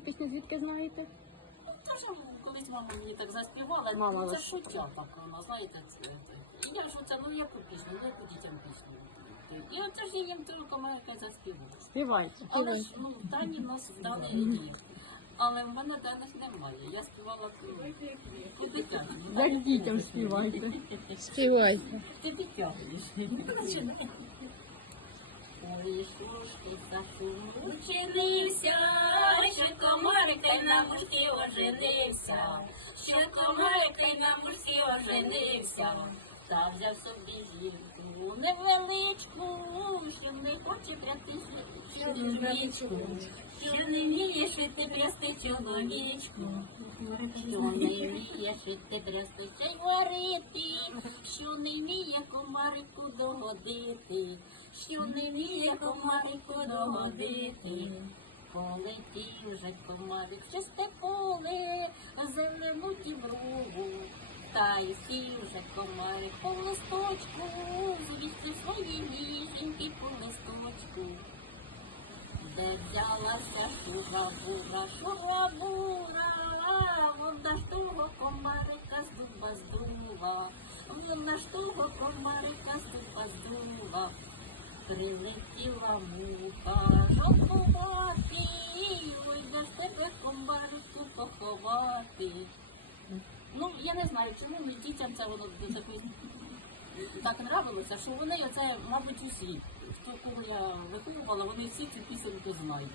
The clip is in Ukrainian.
Пісню звідки знаєте? Та ж колись мама мені так заспівала, Мама це вас- шуття так, вона, знаєте, це, це. І я ж оце, ну яку пісню, ну яку дітям пісню. І оце ж я їм тільки мене заспівала. Співайте. Але ж, ну, дані в нас дані є. Але в мене даних немає. Я співала ну, по дитячому. Як дітям співайте. Співайте. Ти підтягуєш. Ой, що ж на мушці оженився, що комарики на мушці оженився, та взяв собі жінку невеличку, що не хоче пряти чоловічку, що не вміє шити прясти чоловічку, що не вміє шити прясти ще й варити, що не вміє комарику догодити, що не вміє комарику догодити. Полетів вже комарик чисте поле, зелену діброву, та й сів вже комарик по листочку, звідси свої ніженьки по листочку. Де взялася шура бура, шура бура, вона ж того комарика з дуба здула, вона ж того комарика з дуба здула. Прилетіла муха, жовтувати, ой, де ж тебе комарику поховати. Ну, я не знаю, чому мені дітям це воно так нравилося, що вони оце, мабуть, усі, хто кого я виховувала, вони всі цю пісеньку знають.